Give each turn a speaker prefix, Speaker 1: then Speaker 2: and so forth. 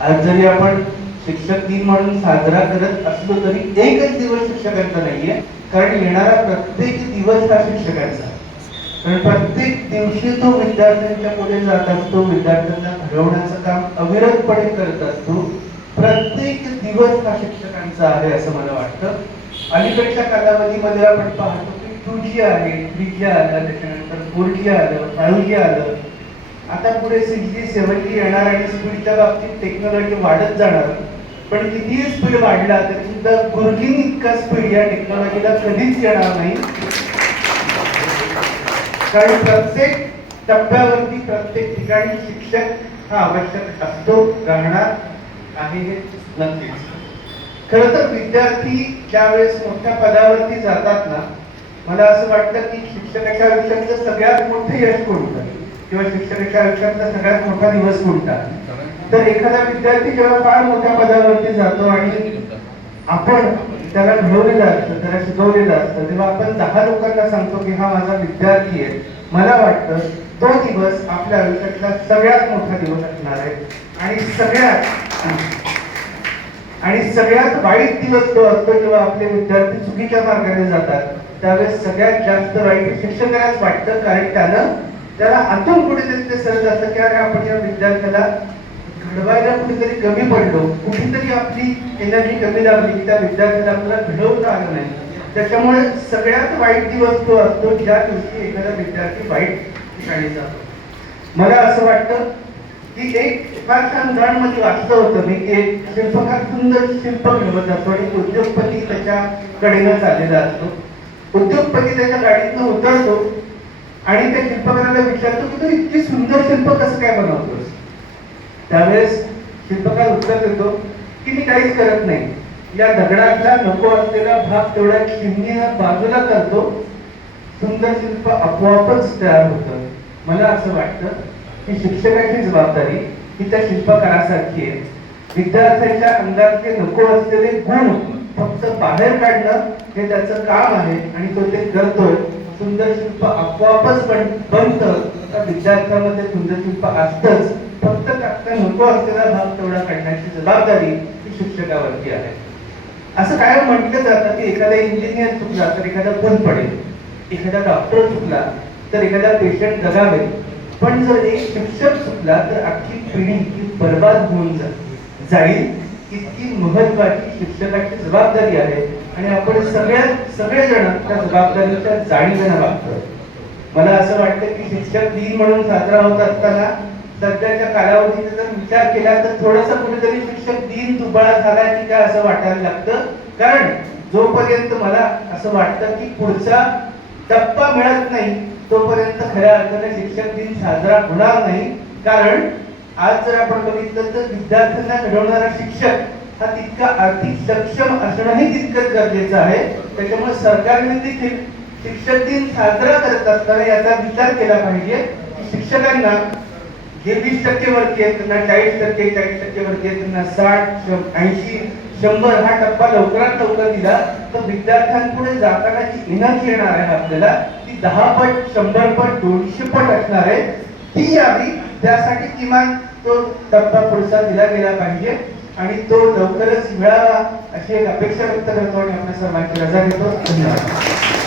Speaker 1: आज जरी आपण शिक्षक दिन म्हणून साजरा करत असलो तरी एकच दिवस शिक्षकांचा नाहीये कारण येणारा प्रत्येक दिवस हा शिक्षकांचा. कारण प्रत्येक दिवशी तो विद्यार्थ्यांच्या पुढे जात असतो विद्यार्थ्यांना घडवण्याचं काम अविरतपणे करत असतो. प्रत्येक दिवस हा शिक्षकांचा आहे असं मला वाटतं. अलीकडच्या कालावधीमध्ये आपण पाहतो की टू जी आहे थ्री जी आलं त्याच्यानंतर फोर जी आलं फायव्ह जी आलं आता पुढे सिक्स जी येणार आणि स्पीडच्या बाबतीत टेक्नॉलॉजी वाढत जाणार. पण कितीही स्पीड वाढला तरी सुद्धा गुरगीन इतका स्पीड या टेक्नॉलॉजीला कधीच येणार नाही. कारण प्रत्येक टप्प्यावरती प्रत्येक ठिकाणी शिक्षक हा आवश्यक असतो राहणार आहे हे नक्कीच. खर तर विद्यार्थी ज्यावेळेस मोठ्या पदावरती जातात ना मला असं वाटतं की शिक्षकाच्या आयुष्यातलं सगळ्यात मोठं यश कोणतं किंवा शिक्षकाच्या आयुष्यातला सगळ्यात मोठा दिवस कोणता? तर एखादा विद्यार्थी जेव्हा फार मोठ्या पदावरती जातो आणि आपण त्याला घडवलेलं असतं त्याला शिकवलेलं असतं तेव्हा आपण दहा लोकांना सांगतो की हा माझा विद्यार्थी आहे. मला वाटतं तो दिवस आपल्या आयुष्यातला सगळ्यात मोठा दिवस असणार आहे. आणि सगळ्यात आणि सगळ्यात वाईट दिवस तो असतो जेव्हा आपले विद्यार्थी चुकीच्या मार्गाने जातात त्यावेळेस सगळ्यात जास्त वाईट शिक्षकालाच वाटतं कारण त्यानं त्याला आतून कुठेतरी ते सरळ असतं की अरे आपण या विद्यार्थ्याला घडवायला कुठेतरी कमी पडलो. कुठेतरी आपली एनर्जी कमी लागली त्या विद्यार्थ्याला आपल्याला घडवता आलं नाही. त्याच्यामुळे सगळ्यात वाईट दिवस तो असतो ज्या दिवशी एखादा विद्यार्थी वाईट ठिकाणी जातो. मला असं वाटतं की एक फार छान उदाहरणामध्ये वाचलं होतं मी की एक शिल्पकार सुंदर शिल्प घडवत असतो आणि उद्योगपती त्याच्या कडेनं चाललेला असतो. उद्योगपती त्याच्या गाडीतनं उतरतो आणि त्या शिल्पकाराला विचारतो की तू इतकी सुंदर शिल्प कसं काय बनवतोस? त्यावेळेस शिल्पकार उत्तर देतो की मी काहीच करत नाही. या दगडातला नको असलेला भाग तेवढ्या चिमणीनं बाजूला करतो. सुंदर शिल्प आपोआपच तयार होतं. मला असं वाटतं की शिक्षकाची जबाबदारी ही त्या शिल्पकारासारखी आहे. विद्यार्थ्यांच्या अंगातले नको असलेले गुण फक्त बाहेर काढणं हे त्याचं काम आहे आणि तो ते करतोय. सुंदर शिल्प आपोआपच बन बनतं त्या विद्यार्थ्यामध्ये सुंदर शिल्प असतंच. फक्त त्याचा नको असलेला भाग तेवढा काढण्याची जबाबदारी ही शिक्षकावरती आहे. असं काय म्हटलं जातं की एखादा इंजिनियर चुकला तर एखादा खून पडेल. एखादा डॉक्टर चुकला तर एखादा पेशंट जगावेल पण जर एक शिक्षक चुकला तर अख्खी पिढी ही बर्बाद होऊन जाईल इतकी महत्वाची शिक्षकाची जबाबदारी आहे. आणि आपण सगळ्या सगळेजण त्या जबाबदारीच्या जाणीवेनं वागतो मला असं वाटतं की शिक्षक दिन म्हणून साजरा होत असताना सध्याच्या कालावधीचा जर विचार केला तर थोडासा कुठेतरी शिक्षक दिन दुबळा झालाय की काय असं वाटायला लागतं. कारण जोपर्यंत मला असं वाटतं की पुढचा टप्पा मिळत नाही तोपर्यंत खऱ्या अर्थाने शिक्षक दिन साजरा होणार नाही. कारण आज जर आपण बघितलं तर विद्यार्थ्यांना घडवणारा शिक्षक हा तितका आर्थिक सक्षम असणंही तितकंच गरजेचं आहे. त्याच्यामुळे सरकारने देखील शिक्षक दिन साजरा करत असताना याचा विचार केला पाहिजे की शिक्षकांना जे वीस टक्के वरती आहेत त्यांना चाळीस टक्के चाळीस टक्के वरती आहेत त्यांना साठ ऐंशी शंभर हा टप्पा लवकरात लवकर दिला तर विद्यार्थ्यांपुढे जातानाची एनर्जी येणार आहे आपल्याला ती दहा पट शंभर पट दोनशे पट असणार आहे. ती यावी त्यासाठी किमान तो टप्पा पुढचा दिला गेला पाहिजे. आणि तो लवकरच मिळावा अशी एक अपेक्षा व्यक्त करतो आणि आपल्या सर्वांची रजा घेतो. धन्यवाद.